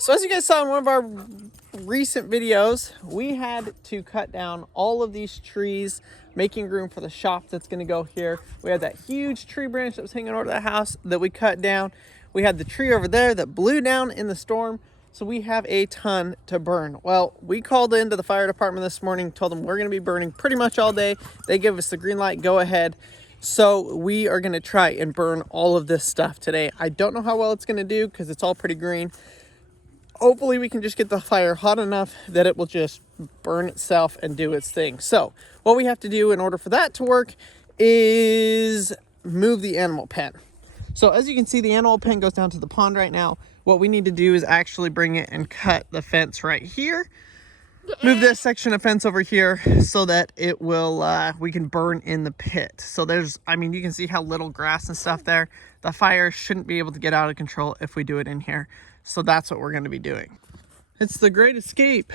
So as you guys saw in one of our recent videos, we had to cut down all of these trees, making room for the shop that's going to go here. We had that huge tree branch that was hanging over the house that we cut down. We had the tree over there that blew down in the storm. So we have a ton to burn. Well, we called into the fire department this morning, told them we're going to be burning pretty much all day. They gave us the green light, go ahead. So we are going to try and burn all of this stuff today. I don't know how well it's going to do because it's all pretty green. Hopefully we can just get the fire hot enough that it will just burn itself and do its thing. So what we have to do in order for that to work is move the animal pen. So as you can see, the animal pen goes down to the pond right now. What we need to do is actually bring it and cut the fence right here. Move this section of fence over here so that it will, we can burn in the pit. So there's, I mean, you can see how little grass and stuff there. The fire shouldn't be able to get out of control if we do it in here. So that's what we're going to be doing. It's the great escape.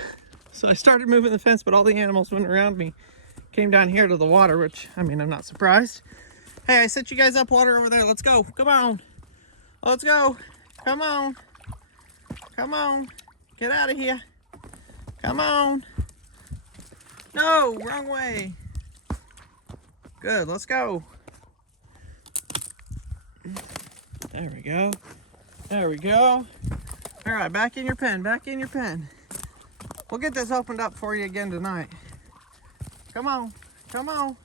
So I started moving the fence, but all the animals went around me. Came down here to the water, which, I mean, I'm not surprised. Hey, I set you guys up water over there. Let's go. Come on. Let's go. Come on. Come on. Get out of here. Come on. No, wrong way. Good, let's go. There we go. There we go. All right, back in your pen, back in your pen. We'll get this opened up for you again tonight. Come on, come on.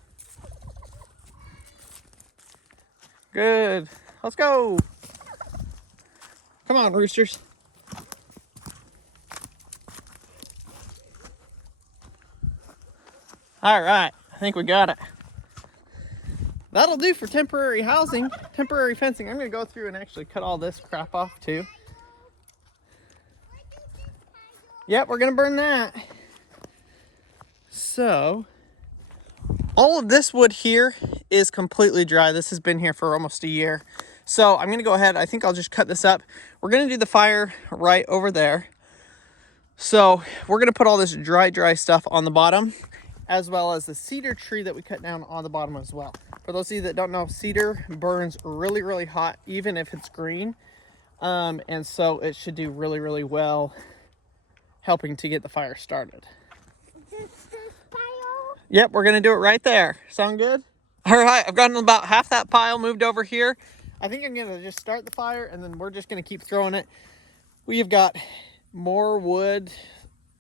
Good, let's go. Come on, roosters. All right, I think we got it. That'll do for temporary housing, temporary fencing. I'm gonna go through and actually cut all this crap off too. Yep, we're gonna burn that. So, all of this wood here is completely dry. This has been here for almost a year. So I'm gonna go ahead, I think I'll just cut this up. We're gonna do the fire right over there. So we're gonna put all this dry stuff on the bottom, as well as the cedar tree that we cut down on the bottom as well. For those of you that don't know, cedar burns really, really hot, even if it's green. And so it should do really, really well helping to get the fire started. This pile? Yep, we're gonna do it right there. Sound good? All right, I've gotten about half that pile moved over here. I think I'm gonna just start the fire and then we're just gonna keep throwing it. We have got more wood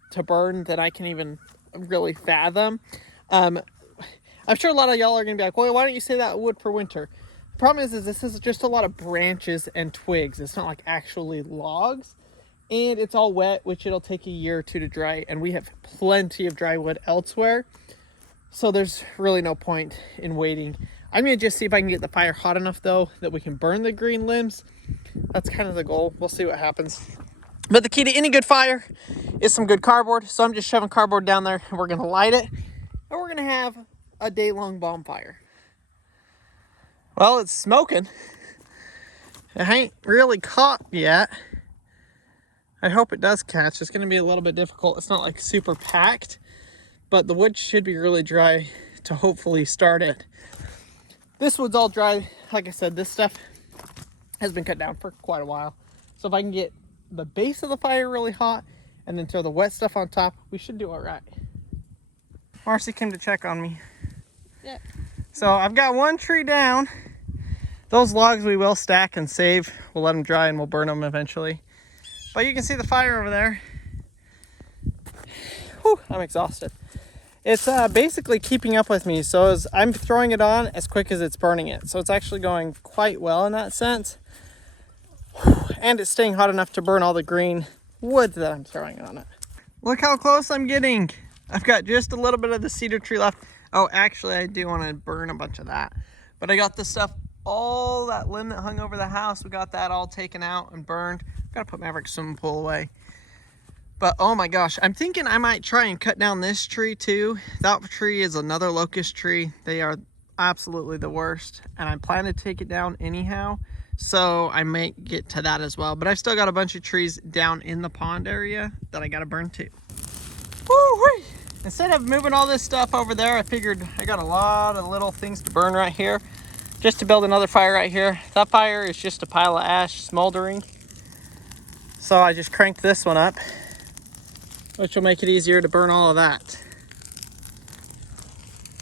to burn than I can even really fathom. I'm sure a lot of y'all are gonna be like, well, why don't you say that wood for winter? The problem is this is just a lot of branches and twigs. It's not like actually logs, and it's all wet, which it'll take a year or two to dry, and we have plenty of dry wood elsewhere, so there's really no point in waiting. I'm gonna just see if I can get the fire hot enough though that we can burn the green limbs. That's kind of the goal. We'll see what happens. But the key to any good fire is some good cardboard. So I'm just shoving cardboard down there and we're gonna light it. And we're gonna have a day-long bonfire. Well, it's smoking. It ain't really caught yet. I hope it does catch. It's gonna be a little bit difficult. It's not like super packed, but the wood should be really dry to hopefully start it. This wood's all dry. Like I said, this stuff has been cut down for quite a while. So if I can get the base of the fire really hot and then throw the wet stuff on top, we should do all right. Marcy came to check on me. Yeah. So I've got one tree down. Those logs we will stack and save. We'll let them dry and we'll burn them eventually. But you can see the fire over there. Whew, I'm exhausted. It's basically keeping up with me. So as I'm throwing it on as quick as it's burning it. So it's actually going quite well in that sense. And it's staying hot enough to burn all the green wood that I'm throwing on it. Look how close I'm getting. I've got just a little bit of the cedar tree left. Oh, actually, I do want to burn a bunch of that. But I got this stuff, all that limb that hung over the house, we got that all taken out and burned. Gotta put Maverick's swimming pool away. But oh my gosh, I'm thinking I might try and cut down this tree too. That tree is another locust tree. They are absolutely the worst. And I'm planning to take it down anyhow. So I might get to that as well. But I've still got a bunch of trees down in the pond area that I gotta burn too. Woo-wee! Instead of moving all this stuff over there, I figured I got a lot of little things to burn right here. Just to build another fire right here. That fire is just a pile of ash smoldering. So I just cranked this one up, which will make it easier to burn all of that.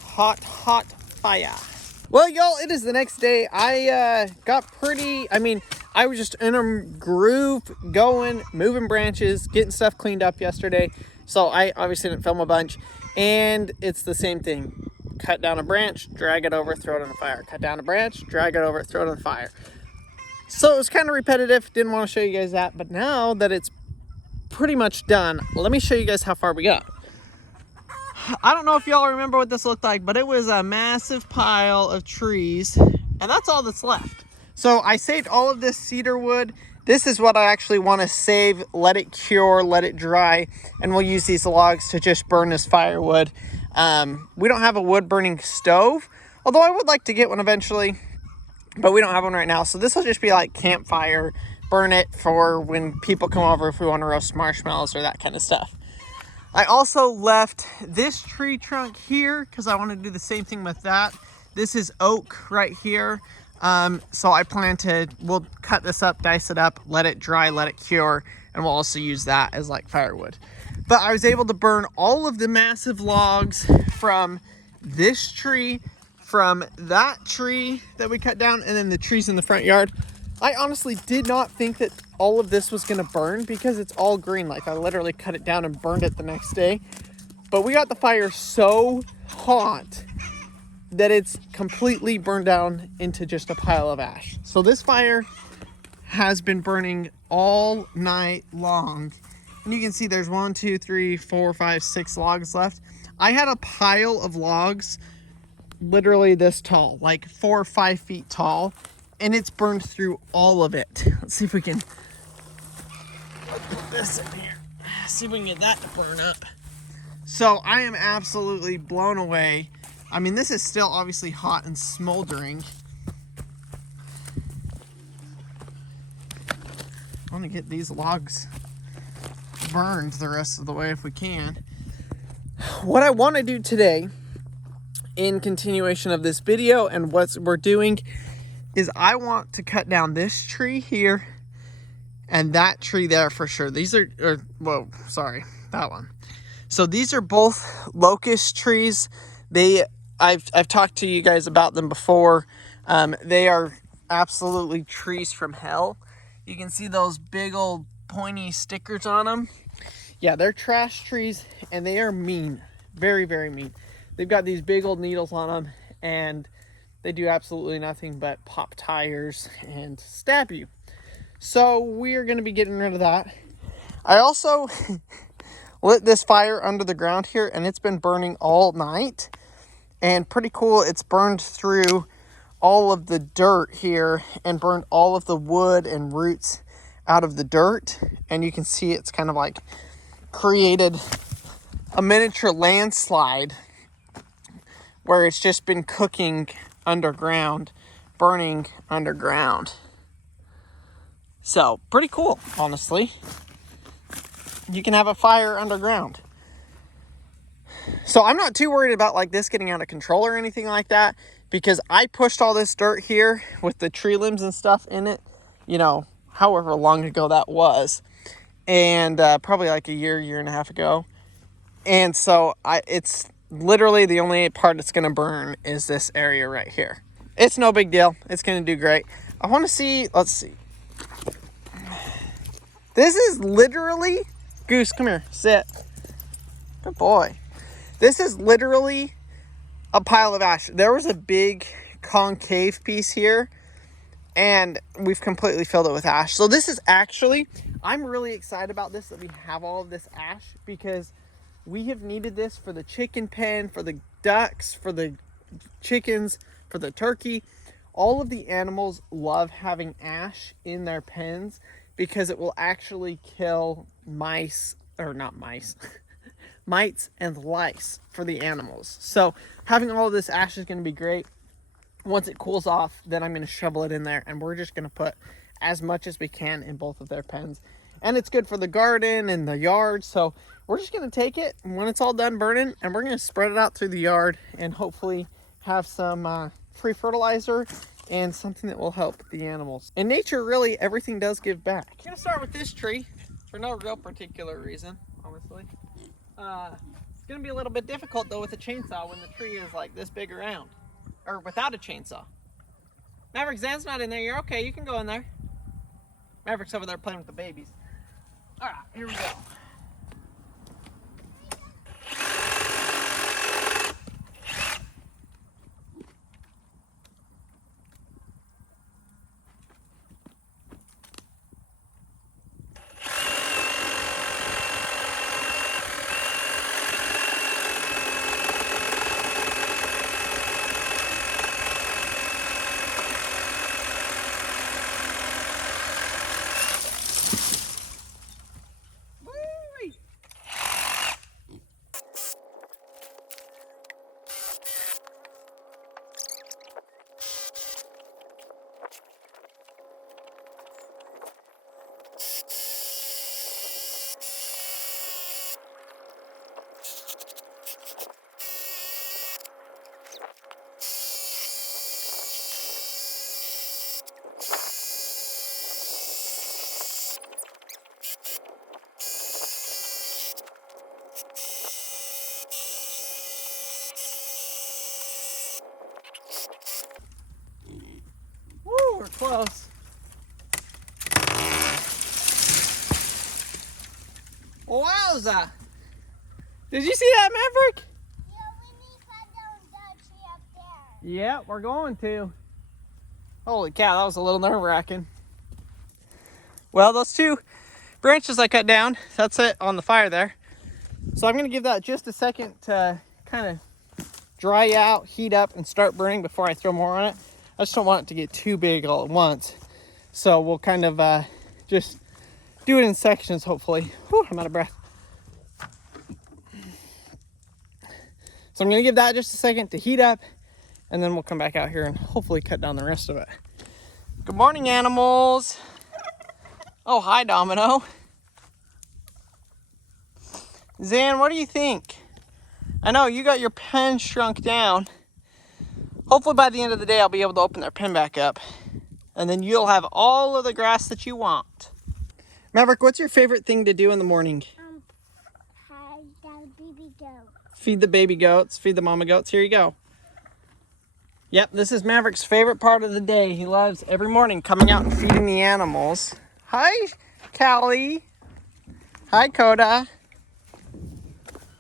Hot, hot fire. Well, y'all, it is the next day. I I was just in a groove, going, moving branches, getting stuff cleaned up yesterday. So I obviously didn't film a bunch. And it's the same thing. Cut down a branch, drag it over, throw it on the fire. Cut down a branch, drag it over, throw it on the fire. So it was kind of repetitive. Didn't want to show you guys that. But now that it's pretty much done, let me show you guys how far we got. I don't know if y'all remember what this looked like, but it was a massive pile of trees, and that's all that's left. So I saved all of this cedar wood. This is what I actually want to save, let it cure, let it dry, and we'll use these logs to just burn as firewood. We don't have a wood burning stove, although I would like to get one eventually, but we don't have one right now. So this will just be like campfire, burn it for when people come over if we want to roast marshmallows or that kind of stuff. I also left this tree trunk here because I want to do the same thing with that. This is oak right here. So I plan we'll cut this up, dice it up, let it dry, let it cure, and we'll also use that as like firewood. But I was able to burn all of the massive logs from this tree, from that tree that we cut down, and then the trees in the front yard. I honestly did not think that all of this was going to burn because it's all green. Like I literally cut it down and burned it the next day. But we got the fire so hot that it's completely burned down into just a pile of ash. So this fire has been burning all night long. And you can see there's 1, 2, 3, 4, 5, 6 logs left. I had a pile of logs literally this tall, like 4 or 5 feet tall. And it's burned through all of it. Let's see if we can put this in here. See if we can get that to burn up. So I am absolutely blown away. I mean, this is still obviously hot and smoldering. I want to get these logs burned the rest of the way if we can. What I want to do today, in continuation of this video and what we're doing, is I want to cut down this tree here and that tree there for sure. These are, that one. So these are both locust trees. I've talked to you guys about them before. They are absolutely trees from hell. You can see those big old pointy stickers on them. Yeah, they're trash trees and they are mean. Very, very mean. They've got these big old needles on them and they do absolutely nothing but pop tires and stab you. So we're going to be getting rid of that. I also lit this fire under the ground here and it's been burning all night. And pretty cool, it's burned through all of the dirt here and burned all of the wood and roots out of the dirt. And you can see it's kind of like created a miniature landslide where it's just been cooking underground, burning underground. So pretty cool, honestly. You can have a fire underground. So I'm not too worried about like this getting out of control or anything like that, because I pushed all this dirt here with the tree limbs and stuff in it, you know, however long ago that was, and probably like a year and a half ago. And so it's literally the only part it's going to burn is this area right here. It's no big deal. It's going to do great. I want to see, let's see. This is literally, Goose, come here, sit. Good boy. This is literally a pile of ash. There was a big concave piece here and we've completely filled it with ash. So this is actually, I'm really excited about this, that we have all of this ash, because we have needed this for the chicken pen, for the ducks, for the chickens, for the turkey. All of the animals love having ash in their pens because it will actually kill mice, or not mice, mites and lice for the animals. So having all of this ash is going to be great. Once it cools off, then I'm going to shovel it in there and we're just going to put as much as we can in both of their pens. And it's good for the garden and the yard. So we're just going to take it when it's all done burning and we're going to spread it out through the yard and hopefully have some free fertilizer and something that will help the animals. In nature, really, everything does give back. I'm gonna start with this tree for no real particular reason, honestly. It's gonna be a little bit difficult though with a chainsaw when the tree is like this big around, or without a chainsaw. Maverick, Zan's not in there. You're okay. You can go in there. Maverick's over there playing with the babies. All right, here we go. Woo, we're close. Wowza! Did you see that, Maverick? Yeah, we need to cut down that tree up there. Yeah, we're going to. Holy cow, that was a little nerve-wracking. Well, those two branches I cut down, that's it on the fire there. So I'm gonna give that just a second to kind of dry out, heat up, and start burning before I throw more on it. I just don't want it to get too big all at once. So we'll kind of just do it in sections, hopefully. Whew, I'm out of breath. So I'm gonna give that just a second to heat up, and then we'll come back out here and hopefully cut down the rest of it. Good morning, animals. Oh, hi, Domino. Zan, what do you think? I know you got your pen shrunk down. Hopefully by the end of the day, I'll be able to open their pen back up, and then you'll have all of the grass that you want. Maverick, what's your favorite thing to do in the morning? Hi, that baby goat. Feed the baby goats, feed the mama goats. Here you go. Yep, this is Maverick's favorite part of the day. He loves every morning coming out and feeding the animals. Hi, Callie. Hi, Coda.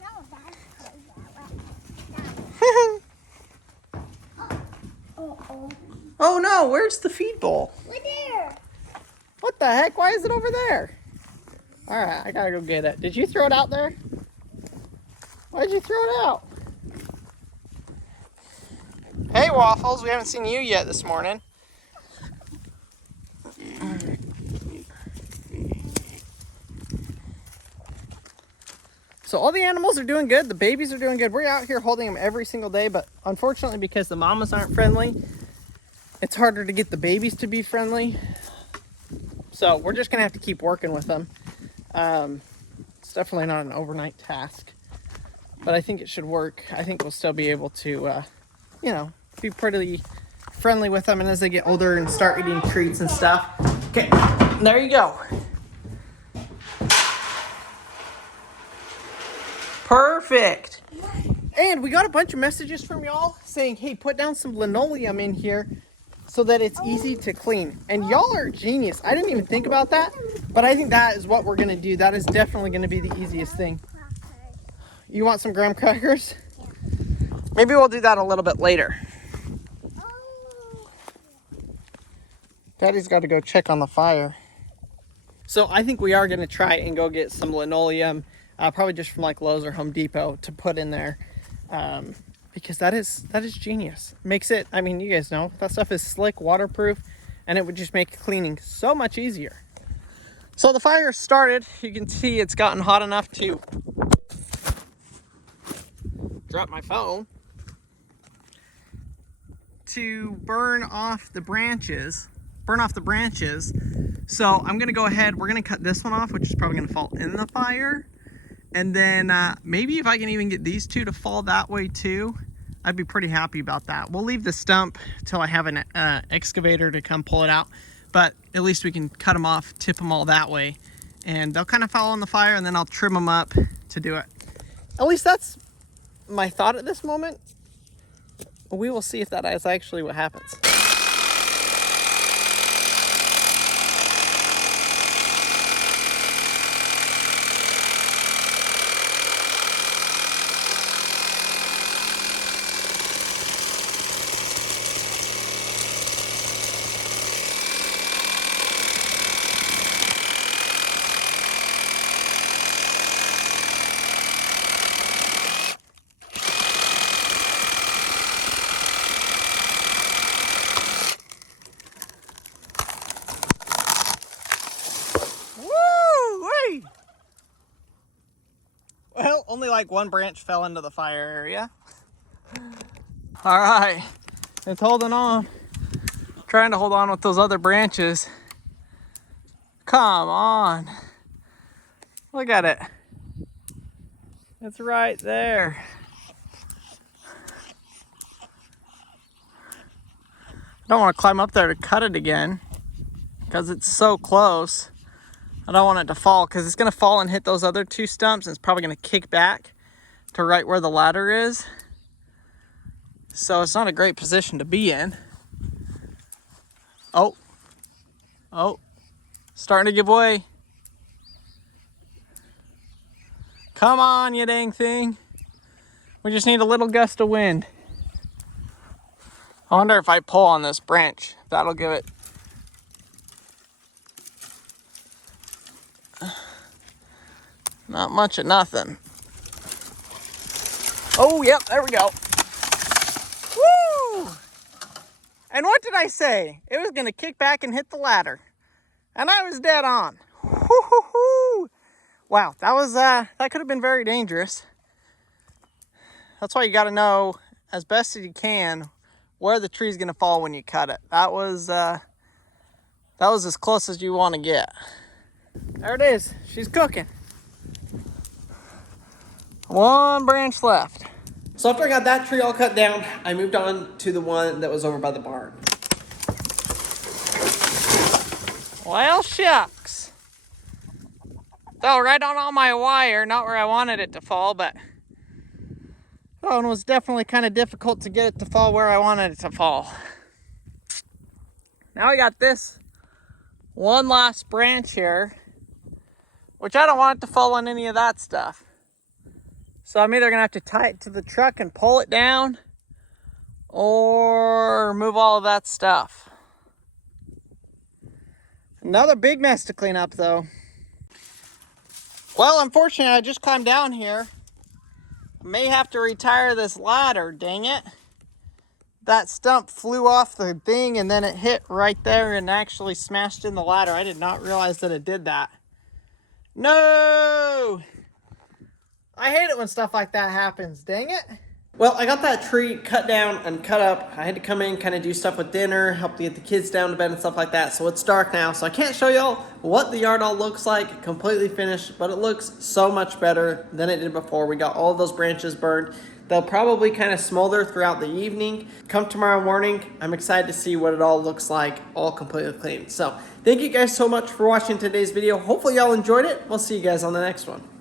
No, that's Oh no, where's the feed bowl? We're there. What the heck? Why is it over there? All right, I gotta go get it. Did you throw it out there? Why'd you throw it out? Hey, Waffles, we haven't seen you yet this morning. So all the animals are doing good. The babies are doing good. We're out here holding them every single day, but unfortunately, because the mamas aren't friendly, it's harder to get the babies to be friendly. So we're just gonna have to keep working with them. It's definitely not an overnight task, but I think it should work. I think we'll still be able to, you know, be pretty friendly with them. And as they get older and start eating treats and stuff. Okay, there you go. Perfect. And we got a bunch of messages from y'all saying, hey, put down some linoleum in here so that it's easy to clean. And y'all are genius. I didn't even think about that, but I think that is what we're gonna do. That is definitely gonna be the easiest thing. You want some graham crackers? Yeah. Maybe we'll do that a little bit later. Daddy's got to go check on the fire. So I think we are gonna try and go get some linoleum, probably just from like Lowe's or Home Depot, to put in there. Because that is genius. Makes it, I mean, you guys know, that stuff is slick, waterproof, and it would just make cleaning so much easier. So the fire started. You can see it's gotten hot enough to drop my phone, to burn off the branches. So I'm gonna go ahead, we're gonna cut this one off, which is probably gonna fall in the fire. And then maybe if I can even get these two to fall that way too, I'd be pretty happy about that. We'll leave the stump till I have an excavator to come pull it out, but at least we can cut them off, tip them all that way, and they'll kind of fall on the fire, and then I'll trim them up to do it. At least that's my thought at this moment. We will see if that is actually what happens. Woo-wee! Well, only like one branch fell into the fire area. All right, it's holding on. Trying to hold on with those other branches. Come on. Look at it. It's right there. I don't want to climb up there to cut it again because it's so close. I don't want it to fall because it's going to fall and hit those other two stumps, and it's probably going to kick back to right where the ladder is. So it's not a great position to be in. Oh, starting to give way. Come on, you dang thing. We just need a little gust of wind. I wonder if I pull on this branch, that'll give it. Not much of nothing. Oh, yep, there we go. Woo! And what did I say? It was gonna kick back and hit the ladder. And I was dead on. Woo-hoo-hoo! Wow, that could have been very dangerous. That's why you gotta know, as best as you can, where the tree's gonna fall when you cut it. That was as close as you wanna get. There it is, she's cooking. One branch left. So after I got that tree all cut down, I moved on to the one that was over by the barn. Well, shucks. Fell right on my wire, not where I wanted it to fall, but that one was definitely kind of difficult to get it to fall where I wanted it to fall. Now we got this one last branch here, which I don't want it to fall on any of that stuff. So I'm either gonna have to tie it to the truck and pull it down or remove all of that stuff. Another big mess to clean up though. Well, unfortunately, I just climbed down here. May have to retire this ladder, dang it. That stump flew off the thing and then it hit right there and actually smashed in the ladder. I did not realize that it did that. No! I hate it when stuff like that happens, dang it. Well, I got that tree cut down and cut up. I had to come in, kind of do stuff with dinner, help to get the kids down to bed and stuff like that. So it's dark now, so I can't show y'all what the yard all looks like completely finished, but it looks so much better than it did before. We got all of those branches burned. They'll probably kind of smolder throughout the evening. Come tomorrow morning, I'm excited to see what it all looks like, all completely clean. So thank you guys so much for watching today's video. Hopefully y'all enjoyed it. We'll see you guys on the next one.